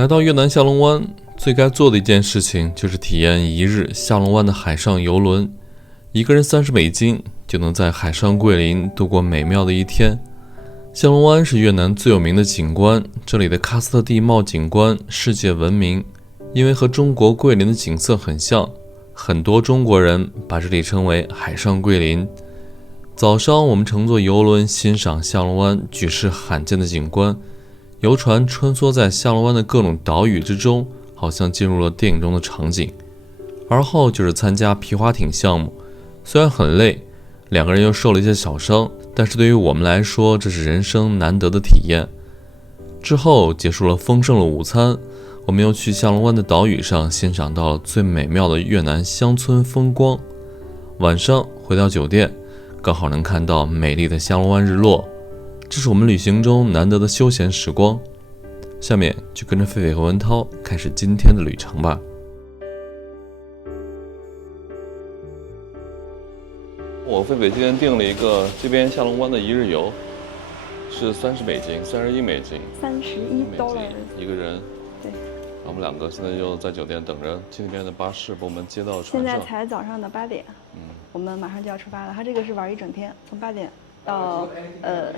来到越南下龙湾，最该做的一件事情就是体验一日下龙湾的海上游轮，一个人$30就能在海上桂林度过美妙的一天。下龙湾是越南最有名的景观，这里的喀斯特地貌景观世界闻名，因为和中国桂林的景色很像，很多中国人把这里称为海上桂林。早上我们乘坐游轮欣赏下龙湾举世罕见的景观，游船穿梭在下龙湾的各种岛屿之中，好像进入了电影中的场景。而后就是参加皮划艇项目，虽然很累，2个人又受了一些小伤，但是对于我们来说，这是人生难得的体验。之后结束了丰盛的午餐，我们又去下龙湾的岛屿上欣赏到了最美妙的越南乡村风光。晚上回到酒店，刚好能看到美丽的下龙湾日落，这是我们旅行中难得的休闲时光。下面就跟着狒狒和文涛开始今天的旅程吧。我狒狒今天订了一个这边下龙湾的一日游，是$30，$31，$31一个人。对。然后我们2个现在就在酒店等着去那边的巴士把我们接到船上。现在才早上的8点，我们马上就要出发了。它这个是玩一整天，从8点到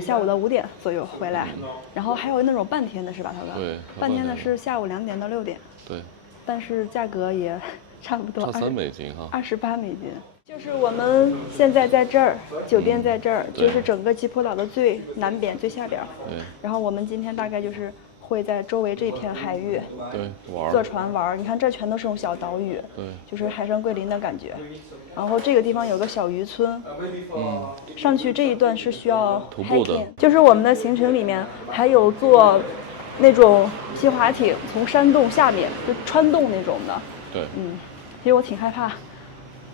下午的5点左右回来，然后还有那种半天的是吧，涛哥？对，半天的是下午2点到6点。对。但是价格也差不多，差$3哈，$28。就是我们现在在这儿，酒店在这儿，就是整个吉普岛的最南边、最下边。对。然后我们今天大概就是会在周围这片海域，坐船玩。你看这全都是种小岛屿，对，就是海上桂林的感觉。然后这个地方有个小渔村，上去这一段是需要徒步的。就是我们的行程里面还有坐那种皮划艇从山洞下面就穿洞那种的。对，其实我挺害怕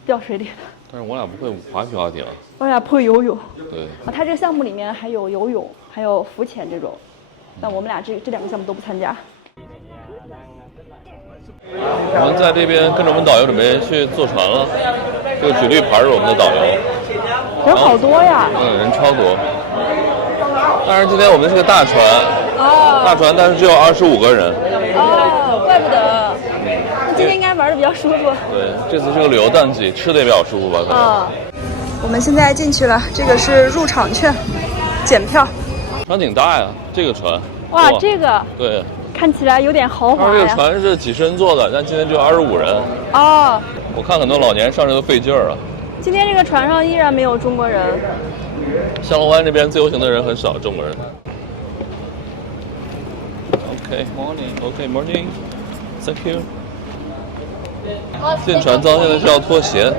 掉水里的。但是我俩不会划皮划艇，我俩不会游泳。对。它这个项目里面还有游泳，还有浮潜这种，但我们俩这2个项目都不参加。我们在这边跟着我们导游准备去坐船了，这个举绿牌是我们的导游。人好多呀！人超多。但是今天我们是个大船，大船，但是只有25个人。怪不得。今天应该玩的比较舒服。对，这次是个旅游淡季，吃的也比较舒服吧？可能。我们现在进去了，这个是入场券，检票。船挺大呀，这个船。哇，这个。对。看起来有点豪华呀。这个船是几十人坐的，但今天只有25人。我看很多老年人上去都费劲儿了。今天这个船上依然没有中国人。下龙湾这边自由行的人很少，中国人。Morning. Thank you. 进船舱现在是要脱鞋。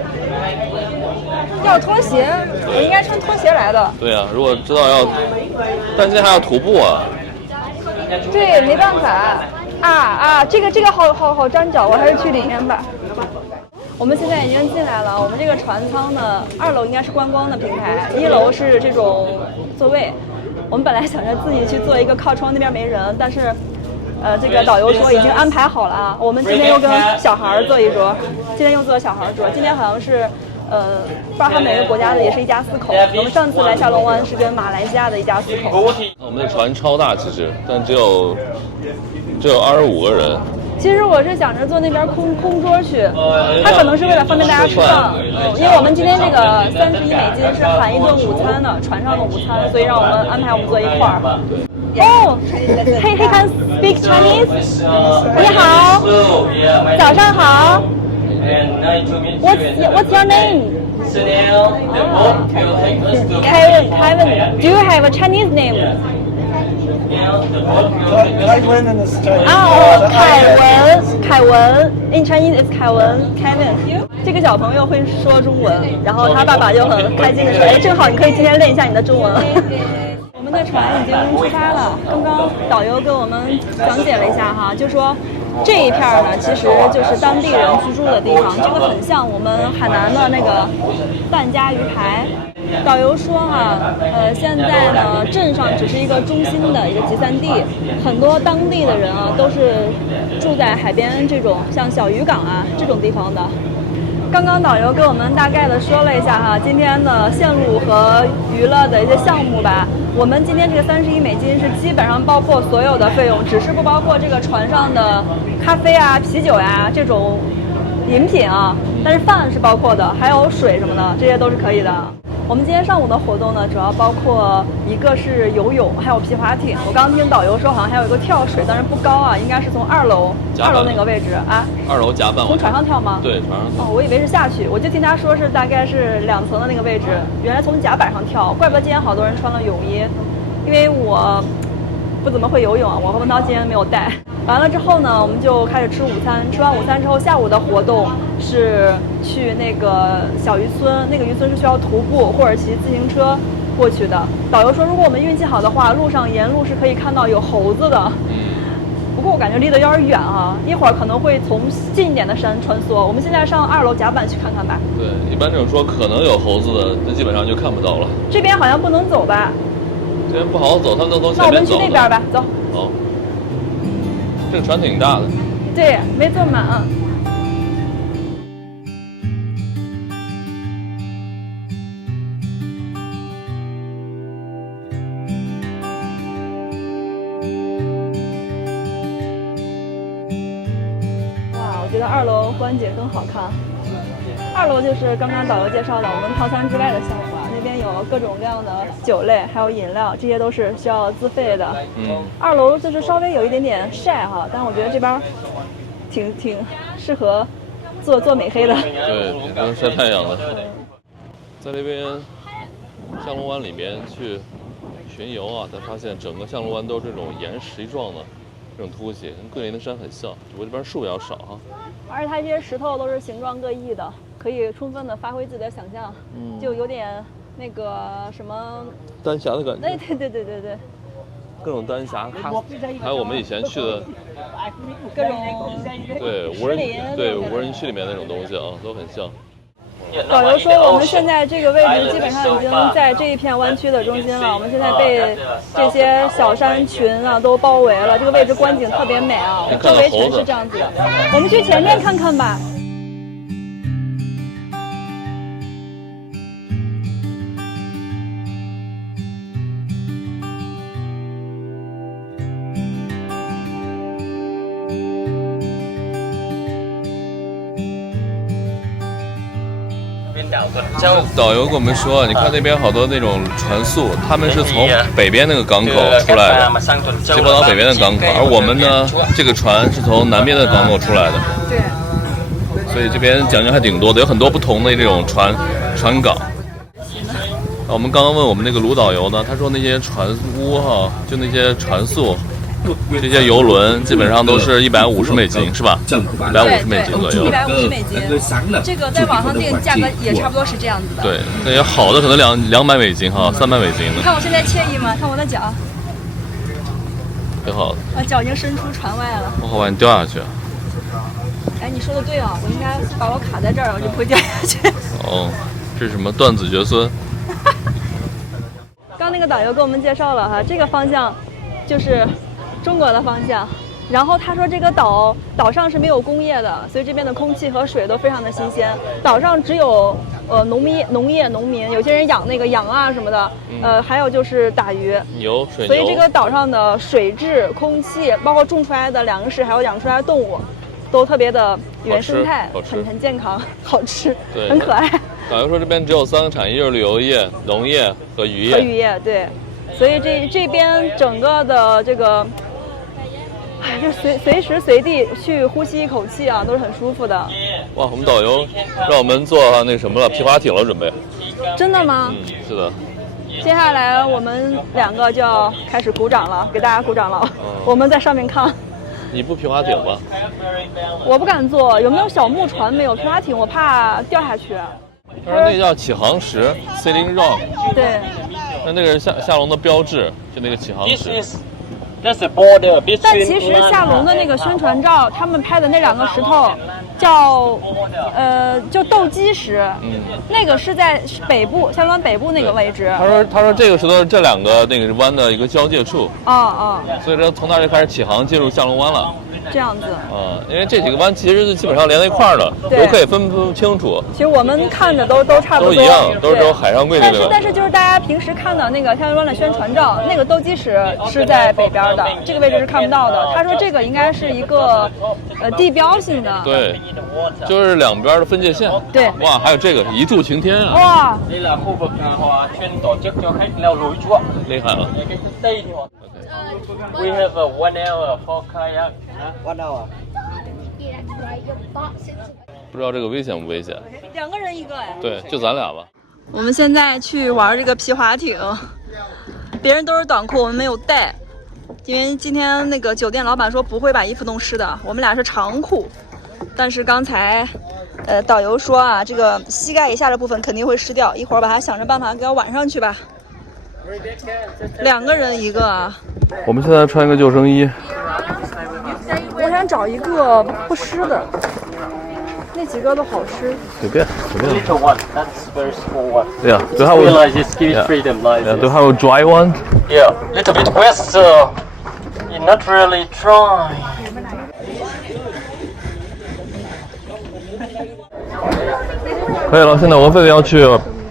要脱鞋？我应该穿拖鞋来的。对呀，如果知道要，但今天还要徒步啊。对，没办法。这个好粘脚，我还是去里面吧。我们现在已经进来了，我们这个船舱的2楼应该是观光的平台，1楼是这种座位。我们本来想着自己去做一个靠窗，那边没人，但是这个导游说已经安排好了啊。我们今天又跟小孩坐一桌，今天又坐小孩桌。今天好像是不知道他哪个国家的，也是一家4口。我们上次来下龙湾是跟马来西亚的一家4口。我们的船超大其实，但只有25个人。其实我是想着坐那边空桌去，他可能是为了方便大家吃饭，因为我们今天这个$31是含一顿午餐的，船上的午餐，所以让我们安排我们坐一块儿。He can speak Chinese。你好，早上好。What's your name? Kevin. Do you have a Chinese name? 凯文 ，in Chinese is 凯文 Kevin。这个小朋友会说中文，然后他爸爸就很开心的说：“正好你可以今天练一下你的中文。”我们的船已经出发了，刚刚导游给我们讲解了一下哈，就说这一片呢，其实就是当地人居住的地方，这个很像我们海南的那个疍家鱼排。导游说现在呢，镇上只是一个中心的一个集散地，很多当地的人都是住在海边这种像小渔港这种地方的。刚刚导游跟我们大概的说了一下哈，今天的线路和娱乐的一些项目吧。我们今天这个$31是基本上包括所有的费用，只是不包括这个船上的咖啡啊、啤酒呀、这种饮品啊，但是饭是包括的，还有水什么的，这些都是可以的。我们今天上午的活动呢，主要包括一个是游泳，还有皮划艇。我刚听导游说，好像还有一个跳水，但是不高啊，应该是从2楼那个位置啊。2楼甲板。从船上跳吗？对，船上跳。哦，我以为是下去，我就听他说是大概是2层的那个位置，原来从甲板上跳，怪不得今天好多人穿了泳衣，因为我不怎么会游泳，我和文涛今天没有带。完了之后呢，我们就开始吃午餐。吃完午餐之后，下午的活动是去那个小渔村，那个渔村是需要徒步或者骑自行车过去的。导游说，如果我们运气好的话，沿路是可以看到有猴子的。不过我感觉离得有点远啊，一会儿可能会从近一点的山穿梭。我们现在上2楼甲板去看看吧。对，一般这种说可能有猴子的，那基本上就看不到了。这边好像不能走吧？这边不好走，他们都从前面走。那我们去那边吧，走。好。这个船挺大的。对，没坐满。哇，我觉得2楼观景更好看。2楼就是刚刚导游介绍的我们套餐之外的项目啊，那边有各种各样的酒类，还有饮料，这些都是需要自费的。2楼就是稍微有一点点晒哈，但我觉得这边挺适合做美黑的。对，不能晒太阳的。在这边象龙湾里面去巡游啊，才发现整个象龙湾都是这种岩石状的这种凸起，跟桂林的山很像，只不过这边树比较少哈。而且它这些石头都是形状各异的，可以充分的发挥自己的想象，就有点那个什么丹霞的感觉。对。各种丹霞，还有我们以前去的各种无人区里面那种东西啊，都很像。导游说，我们现在这个位置基本上已经在这一片湾区的中心了。我们现在被这些小山群啊都包围了，这个位置观景特别美啊，周围全是这样子的。我们去前面看看吧。导游跟我们说，你看那边好多那种船宿，他们是从北边那个港口出来的，济州岛北边的港口，而我们呢，这个船是从南边的港口出来的。对。所以这边讲究还挺多的，有很多不同的这种船港。我们刚刚问我们那个卢导游呢，他说那些船屋哈，就那些船宿。这些游轮基本上都是$150，是吧？$150左右。$150，这个在网上订价格也差不多是这样子的。对，那些好的可能$200哈，$300呢。你看我现在惬意吗？看我的脚，挺好的。我脚已经伸出船外了。我好怕你掉下去。哎，你说的对啊，我应该把我卡在这儿，我就不会掉下去。哦，这是什么断子绝孙？刚那个导游给我们介绍了哈，这个方向就是中国的方向，然后他说这个岛上是没有工业的，所以这边的空气和水都非常的新鲜。岛上只有农民，有些人养那个羊啊什么的，还有就是打鱼，水牛。所以这个岛上的水质、空气，包括种出来的粮食，还有养出来的动物，都特别的原生态，很健康，好吃，很可爱。导游说这边只有3个产业，就是旅游业、农业和渔业。对，所以这边整个的这个。就随时随地去呼吸一口气啊，都是很舒服的。哇，我们导游让我们坐那什么了，皮划艇了，准备。真的吗？是的。接下来我们2个就要开始鼓掌了，给大家鼓掌了。我们在上面看。你不皮划艇吗？我不敢坐，有没有小木船？没有皮划艇，我怕掉下去。他说那叫起航石 ，Sailing Rock。对。那个是下龙的标志，就那个起航石。但其实下龙的那个宣传照，他们拍的那2个石头，叫就斗鸡石，那个是在北部，下龙湾北部那个位置。他说这个石头是这两个那个湾的一个交界处。所以说从那儿就开始起航进入下龙湾了。这样子。因为这几个湾其实是基本上连在一块儿的，都可以分不清楚。其实我们看的都差不多，都一样，都是这种海上桂林的。但是就是大家平时看到那个下龙湾的宣传照，那个斗鸡石是在北边的，这个位置是看不到的。他说这个应该是一个地标性的。对，就是两边的分界线。对。哇，还有这个一柱擎天啊！哇。厉害了。We have a 1 hour for kayak. 1 hour. 不知道这个危险不危险？2个人一个哎。对，就咱俩吧。我们现在去玩这个皮划艇，别人都是短裤，我们没有带，因为今天那个酒店老板说不会把衣服弄湿的，我们俩是长裤。但是刚才，导游说啊，这个膝盖以下的部分肯定会湿掉，一会儿把它想着办法给它挽上去吧。2个人一个啊。我们现在穿一个救生衣。我想找一个不湿的，那几个都好湿。随便。Little one, that's very small one. Yeah. Do you realize it's give freedom like do you have a dry one? Yeah, little bit wet, so it's not really dry. 可以了，现在我们狒狒要去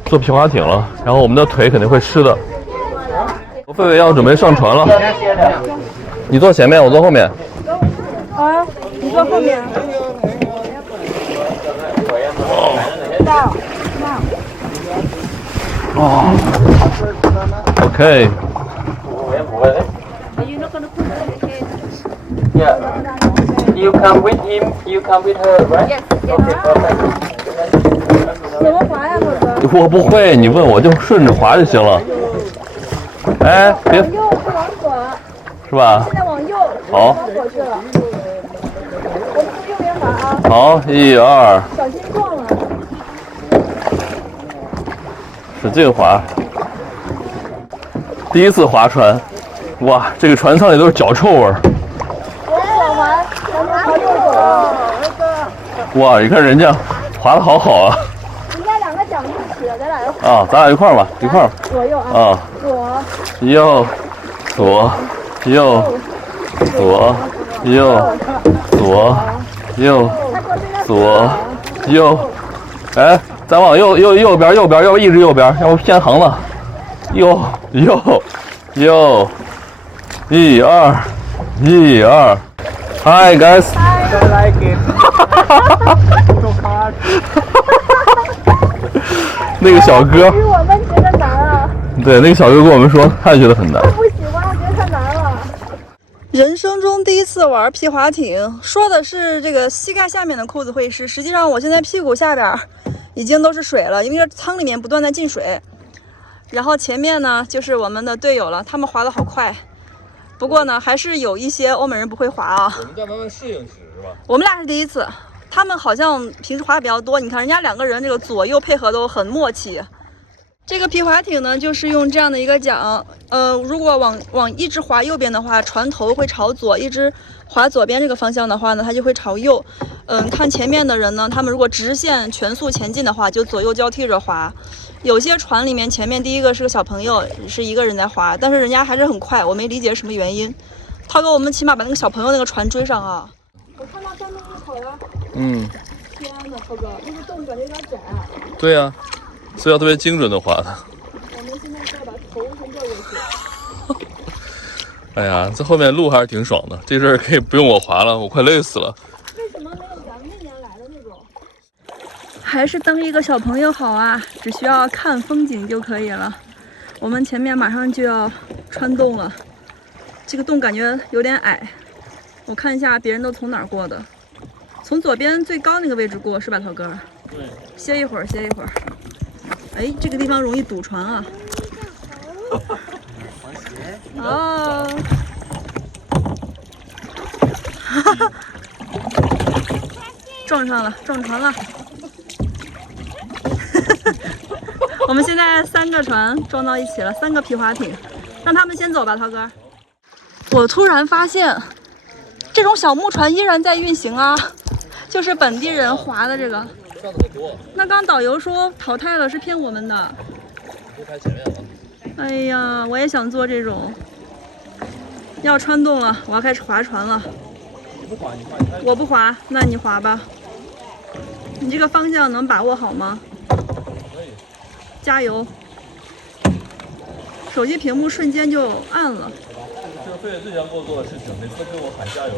坐皮划艇了，然后我们的腿肯定会湿的。我狒狒要准备上船了，你坐前面，我坐后面。啊，你坐后面。OK。Yeah. You come with him, you come with her, right? Yes. Okay, perfect. 怎么滑呀，哥哥？我不会，你问我就顺着滑就行了。哎，别。往右是往左。是吧？现在往右。好。过去了。我们从右边滑啊。好，1、2。小心撞了。使劲滑。第一次划船，哇，这个船舱里都是脚臭味儿。哇，你看人家滑得好好啊！人家2个桨一起，咱俩要啊，咱俩一块儿吧，一块儿。左右啊。啊。左。右，左，右，左，右，左，右，左，右。哎，咱往右边，要不一直右边，要不偏航了。右，1、2。Hi guys. I don't like it. So hard. 那个小哥，比我们觉得难啊。对，那个小哥跟我们说，他也觉得很难。不喜欢，我觉得太难了。人生中第一次玩皮划艇，说的是这个膝盖下面的裤子会湿，实际上我现在屁股下边已经都是水了，因为这舱里面不断在进水。然后前面呢就是我们的队友了，他们滑得好快。不过呢，还是有一些欧美人不会滑啊。我们在慢慢适应时是吧？我们俩是第一次，他们好像平时滑的比较多。你看人家2个人这个左右配合都很默契。这个皮划艇呢，就是用这样的一个桨，如果往一直滑右边的话，船头会朝左；一直滑左边这个方向的话呢，它就会朝右。看前面的人呢，他们如果直线全速前进的话，就左右交替着滑。有些船里面前面第一个是个小朋友，是1个人在滑，但是人家还是很快，我没理解什么原因。涛哥，我们起码把那个小朋友那个船追上啊！我看到山东入口了。嗯。天哪，涛哥，那个洞感觉有点窄。对呀，所以要特别精准的滑的。我们现在是要把头先掉过去。哎呀，这后面路还是挺爽的，这阵儿可以不用我滑了，我快累死了。为什么没有咱们那年来的那种？还是当一个小朋友好啊，只需要看风景就可以了。我们前面马上就要穿洞了，这个洞感觉有点矮，我看一下别人都从哪儿过的。从左边最高那个位置过是吧，涛哥？对。歇一会儿，歇一会儿。哎，这个地方容易堵船啊。哦。哈哈。撞上了，撞船了。我们现在3个船撞到一起了，3个皮划艇，让他们先走吧，涛哥。我突然发现，这种小木船依然在运行啊，就是本地人划的这个。赚的很多。那刚导游说淘汰了，是骗我们的。都排前面了。哎呀，我也想做这种。要穿洞了，我要开始划船了。你不划，你划，我不划，那你划吧。你这个方向能把握好吗？可以。加油！手机屏幕瞬间就暗了。这是费姐最想给我做的事情，每次跟我喊加油。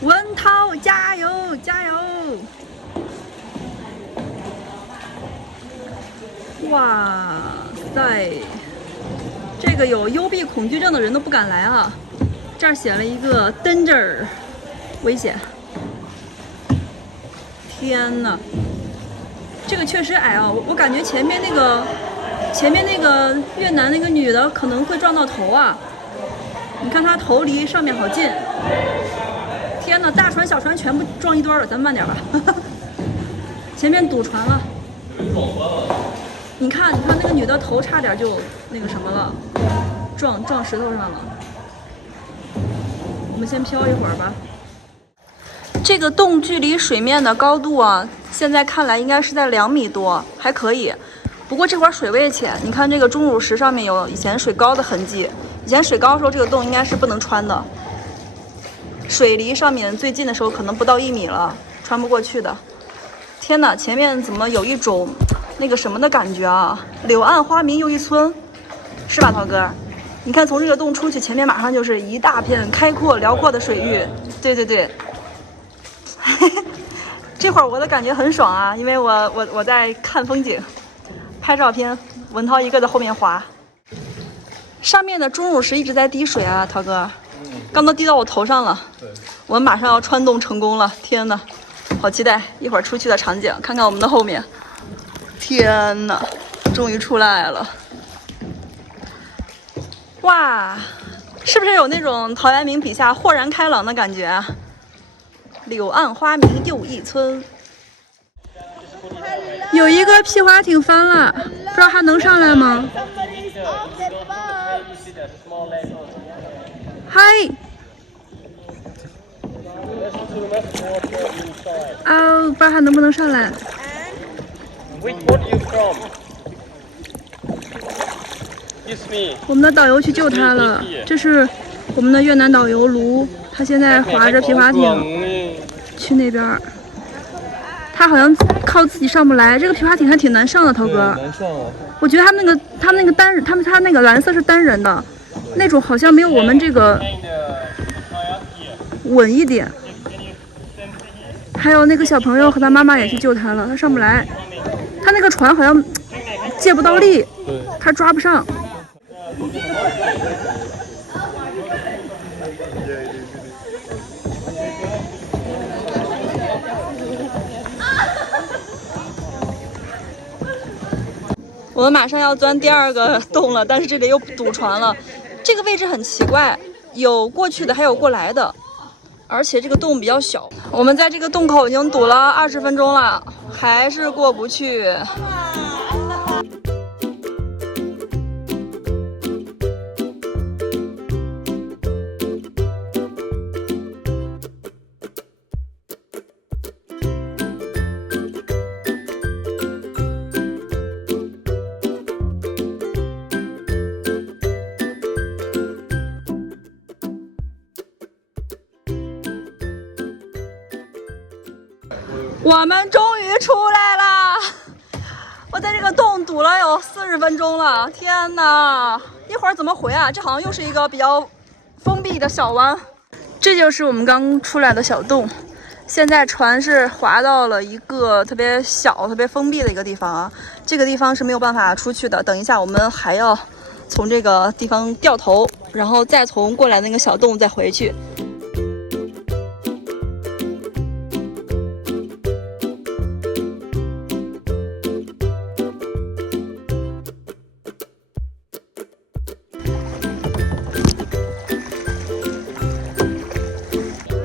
文涛，加油，加油！哇塞，这个有幽闭恐惧症的人都不敢来啊！这儿写了一个 danger， 危险。天哪，这个确实矮啊！我感觉前面那个越南那个女的可能会撞到头啊！你看她头离上面好近。天哪，大船小船全部撞一堆了，咱慢点吧。前面堵船了。你看那个女的头差点就那个什么了，撞石头上了。我们先漂一会儿吧。这个洞距离水面的高度啊，现在看来应该是在2米多，还可以。不过这会儿水位浅，你看这个钟乳石上面有以前水高的痕迹。以前水高的时候，这个洞应该是不能穿的。水离上面最近的时候可能不到1米了，穿不过去的。天哪，前面怎么有一种那个什么的感觉啊？柳暗花明又一村，是吧，涛哥？你看从这个洞出去，前面马上就是一大片开阔辽阔的水域。对对对，这会儿我的感觉很爽啊，因为我在看风景，拍照片，文涛一个在后面滑。上面的钟乳石一直在滴水啊，涛哥。刚都滴到我头上了，我们马上要穿洞成功了！天哪，好期待一会儿出去的场景，看看我们的后面。天哪，终于出来了！哇，是不是有那种陶渊明笔下豁然开朗的感觉啊？柳暗花明又一村。有一个皮划艇翻了，不知道还能上来吗？嗨！哦，不知道还能不能上来。我们的导游去救他了，这是我们的越南导游卢，他现在划着皮划艇去那边。他好像靠自己上不来，这个皮划艇还挺难上的，涛哥。难上啊！我觉得他那个单人，他那个蓝色是单人的。那种好像没有我们这个稳一点。还有那个小朋友和他妈妈也去救他了，他上不来，他那个船好像借不到力，他抓不上。我们马上要钻第2个洞了，但是这里又堵船了。这个位置很奇怪，有过去的，还有过来的，而且这个洞比较小。我们在这个洞口已经堵了20分钟了，还是过不去。我们终于出来了！我在这个洞堵了有40分钟了，天哪！一会儿怎么回啊？这好像又是一个比较封闭的小湾。这就是我们刚出来的小洞，现在船是划到了一个特别小、特别封闭的一个地方啊。这个地方是没有办法出去的，等一下我们还要从这个地方掉头，然后再从过来那个小洞再回去。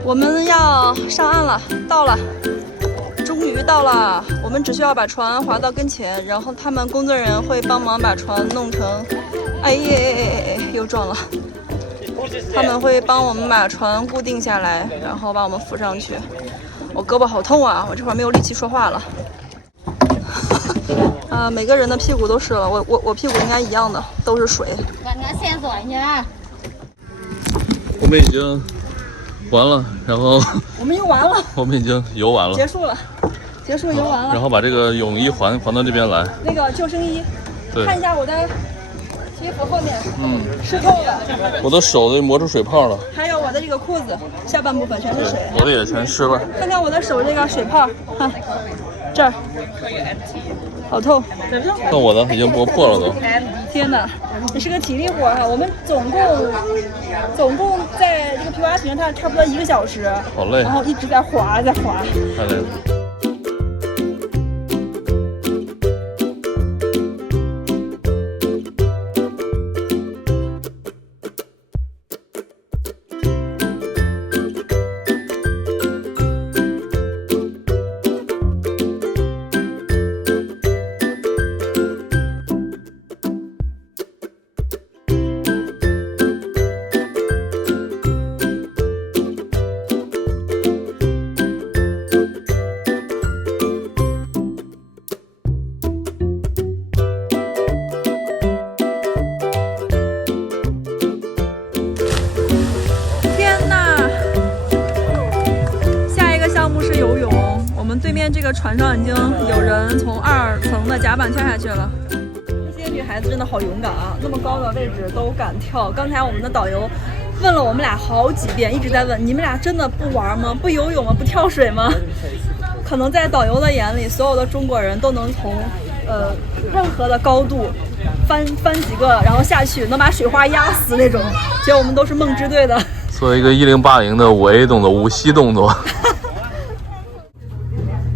我们要上岸了，到了，终于到了。我们只需要把船划到跟前，然后他们工作人员会帮忙把船弄成。哎，又撞了。他们会帮我们把船固定下来，然后把我们扶上去。我胳膊好痛啊，我这会儿没有力气说话了。每个人的屁股都湿了，我屁股应该一样的，都是水。我们已经完了，然后我们游完了，我们已经游完了，结束了，游完了。然后把这个泳衣还到这边来。那个救生衣，对，看一下我的衣服后面，湿透了。我的手都磨出水泡了。还有我的这个裤子下半部分全是水，我的也全湿了。看看我的手这个水泡，看这儿，好痛。看我的已经磨破了都。天哪，这是个体力活啊！我们总共在这个皮划艇上，它差不多1个小时，好累，然后一直在滑，太累了。对面这个船上已经有人从2层的甲板跳下去了。这些女孩子真的好勇敢啊，那么高的位置都敢跳。刚才我们的导游问了我们俩好几遍，一直在问你们俩真的不玩吗？不游泳吗？不跳水吗？可能在导游的眼里，所有的中国人都能从任何的高度翻几个，然后下去能把水花压死那种。结果我们都是梦之队的。做一个1080的5A 动作，无吸动作。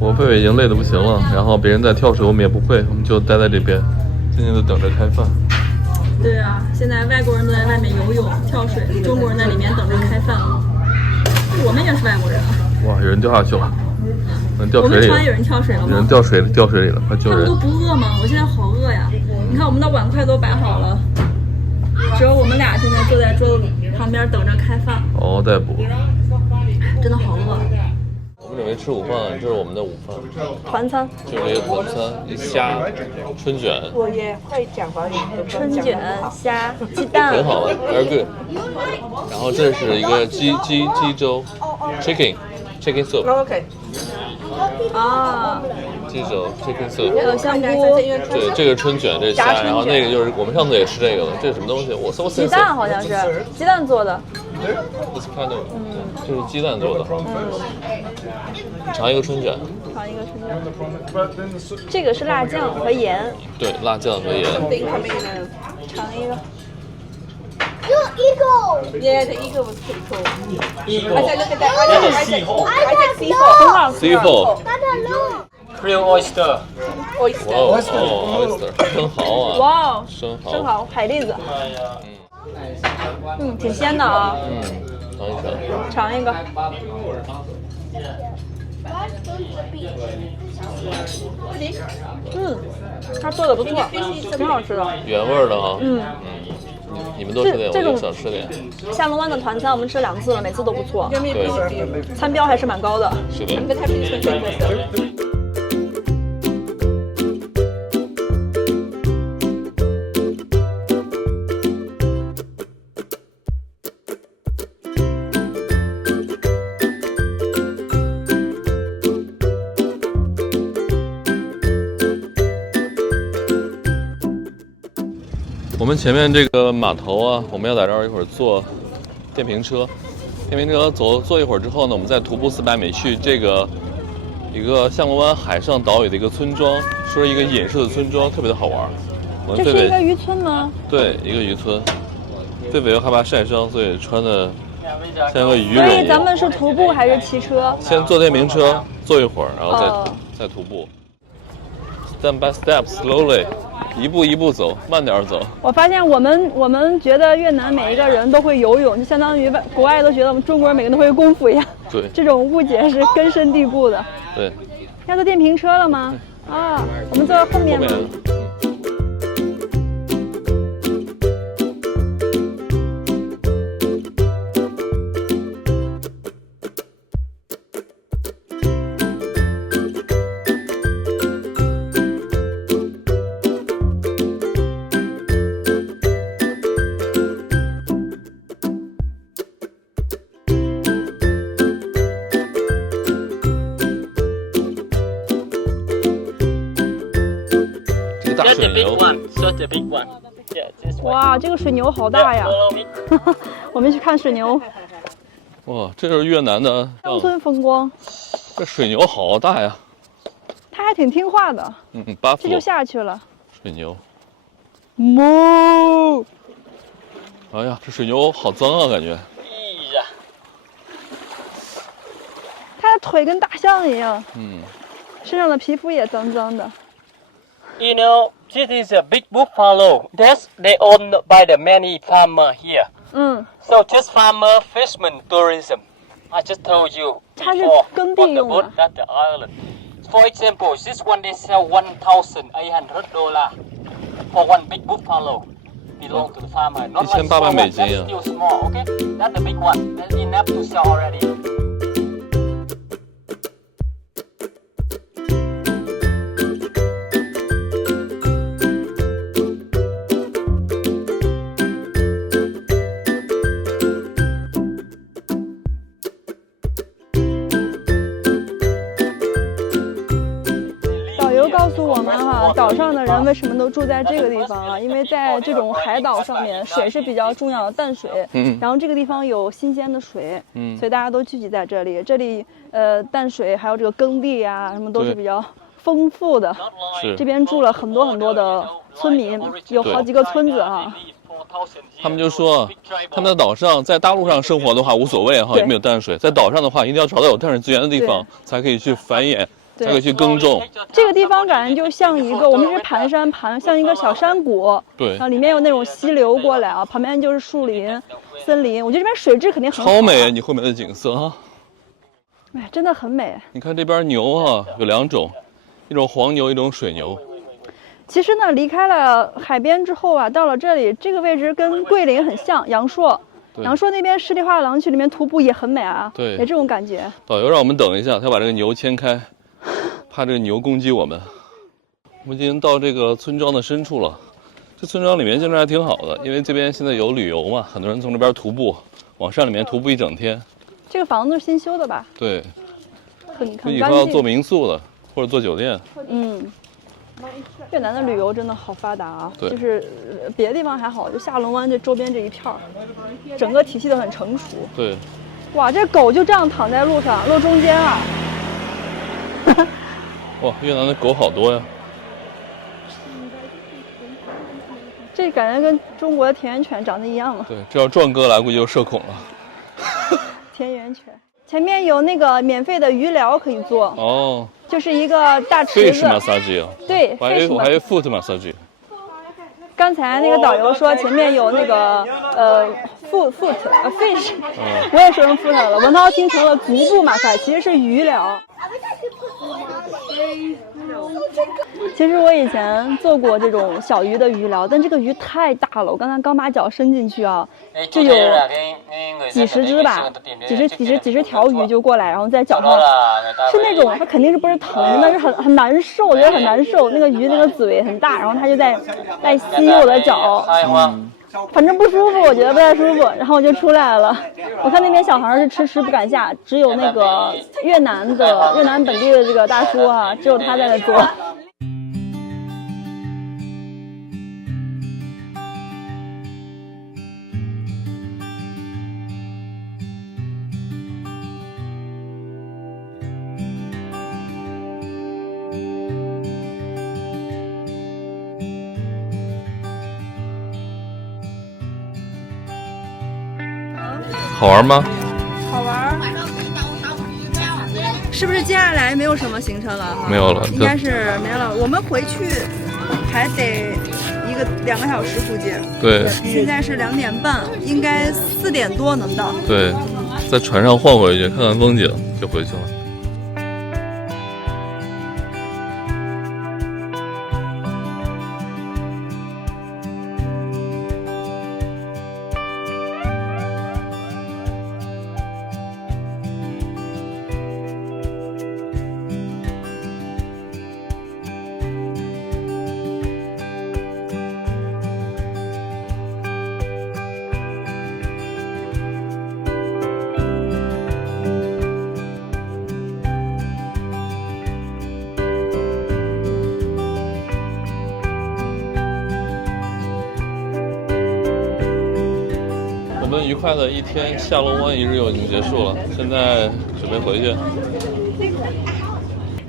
我贝贝已经累得不行了，然后别人在跳水，我们也不会，我们就待在这边，静静的等着开饭。对啊，现在外国人都在外面游泳、跳水，中国人在里面等着开饭。我们也是外国人啊！哇，有人掉下去了，有人掉水里了。我们船有人跳水了吗？有人掉水里了，快救人！他们都不饿吗？我现在好饿呀！你看我们的碗筷都摆好了，只有我们俩现在坐在桌子旁边等着开饭。哦，逮捕！真的好饿。我们准备吃午饭，这是我们的午饭，团餐，就是一个团餐，一虾、春卷。我也会讲华语。春卷、虾、鸡蛋，很好，very good。然后这是一个鸡粥 ，chicken soup。OK。啊。鸡粥 chicken soup。还有香菇。对，这个春卷，这是虾，然后那个就是我们上次也吃这个了，这是什么东西？我搜鸡蛋好像是鸡蛋做的。This kind of，这是鸡蛋做的。尝一个春卷。尝一个春卷。这个是辣酱和盐。对，辣酱和盐。尝一个。Yeah, the eagle was pretty cool. I said, look at that. I said seafood. Real oyster. Oyster， 生蚝啊！哇，生蚝，海蛎子。挺鲜的啊。尝一个。他做的不错，挺好吃的。原味的哈。你们多吃点，我就少吃点。下龙湾的团餐我们吃2次了，每次都不错。对，餐标还是蛮高的。是的。我们前面这个码头啊，我们要在这儿一会儿坐电瓶车，坐一会儿之后呢，我们再徒步400米去这个一个下龙湾海上岛屿的一个村庄，说是一个隐士的村庄，特别的好玩。这是一个渔村吗？对，一个渔村。贝贝又害怕晒伤，所以穿的像个渔人。所以咱们是徒步还是骑车？先坐电瓶车坐一会儿，然后再徒步。Step by step, slowly， 一步一步走，慢点走。我发现我们觉得越南每一个人都会游泳，就相当于国外都觉得我们中国人每个人都会功夫一样。对，这种误解是根深蒂固的。对。要坐电瓶车了吗？啊，我们坐在后面吗？ That's 水 the big 牛。 one. So the big one. Yeah, this one. 哇，这个水牛好大呀！ Follow me. 我们去看水牛，哇，这就是越南的乡村风光。这水牛好大呀！它还挺听话的，巴夫这就下去了。水牛。哞！哎呀，这水牛好脏啊，感觉。哎呀，它的腿跟大象一样，嗯，身上的皮肤也脏脏的。 You know, this is a big buffalo. That's they owned by the many farmer here. 嗯， So just farmer fisherman tourism. I just told you 它是 before 耕地 on the 用 boat 的。 at the island. For example, this one they sell $1,800 for one big buffalo. Belong to the farmer. Not like 1800 small one. 美金 That's 啊。 still small. Okay, that's the big one. That's enough to sell already. 导游告诉我们哈，岛上的人为什么都住在这个地方啊？因为在这种海岛上面，水是比较重要的，淡水。然后这个地方有新鲜的水，所以大家都聚集在这里。这里淡水还有这个耕地啊，什么都是比较丰富的。是这边住了很多很多的村民，有好几个村子啊。他们就说，他们在岛上，在大陆上生活的话无所谓哈，对有没有淡水，在岛上的话，一定要找到有淡水资源的地方，才可以去繁衍，才可以去耕种。这个地方感觉就像一个，我们是盘山盘，像一个小山谷。对然后里面有那种溪流过来啊，旁边就是树林、森林。我觉得这边水质肯定很好。超美，你后面的景色啊！哎，真的很美。你看这边牛啊，有两种，一种黄牛，一种水牛。其实呢，离开了海边之后啊，到了这里，这个位置跟桂林很像，阳朔。对阳朔那边十里画廊区里面徒步也很美啊，对也这种感觉。导游让我们等一下，他把这个牛牵开，怕这个牛攻击我们。我们已经到这个村庄的深处了，这村庄里面竞争还挺好的，因为这边现在有旅游嘛，很多人从这边徒步，往山里面徒步一整天。这个房子是新修的吧？对，很干以后要做净。民宿的，或者做酒店。嗯，越南的旅游真的好发达啊，对就是别的地方还好，就下龙湾这周边这一片儿，整个体系都很成熟。对，哇，这狗就这样躺在路上，路中间啊。哇，越南的狗好多呀。这感觉跟中国的田园犬长得一样嘛。对，这要壮哥来，估计就社恐了。田园犬。前面有那个免费的鱼疗可以做，哦就是一个大池，fish 子。 massage 啊，对我还以为，fish 我还以为 foot massage。刚才那个导游说前面有那个fish，我也说成 foot 了。文涛听成了足部马赛，其实是鱼疗。其实我以前做过这种小鱼的鱼疗，但这个鱼太大了，我刚才刚把脚伸进去啊，就有几十只吧，几十条鱼就过来，然后在脚上是那种，它肯定是不是疼，但是很难受，我觉得很难受。那个鱼那个嘴很大，然后它就在吸我的脚，反正不舒服，我觉得不太舒服，然后我就出来了。我看那边小孩是吃不敢下，只有那个越南本地的这个大叔啊，只有他在那做。好玩吗？好玩，是不是接下来没有什么行程了哈？没有了，应该是没了。我们回去还得2个小时估计。对现在是2点半，应该4点多能到。对，在船上晃回去看看风景就回去了。愉快的一天，下龙湾一日游已经结束了，现在准备回去。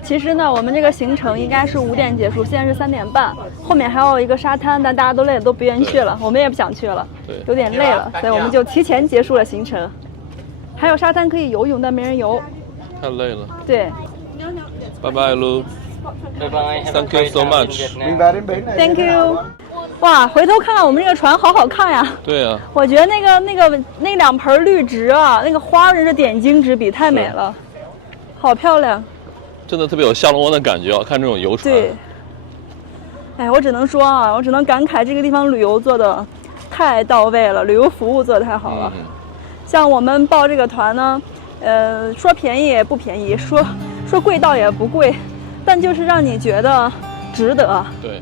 其实呢，我们这个行程应该是5点结束，现在是3点半，后面还有一个沙滩，但大家都累了，都不愿意去了，我们也不想去了，有点累了，所以我们就提前结束了行程。还有沙滩可以游泳，但没人游。太累了。对。拜拜，Lu。Bye bye. Thank you so much. Thank you。哇，回头看看我们这个船，好好看呀。对啊。我觉得那2盆绿植啊，那个花真是点睛之笔，太美了，好漂亮。真的特别有下龙湾的感觉啊！看这种游船。对。哎，我只能说啊，我只能感慨这个地方旅游做的太到位了，旅游服务做的太好了。像我们报这个团呢，说便宜也不便宜，说贵倒也不贵，但就是让你觉得值得。对。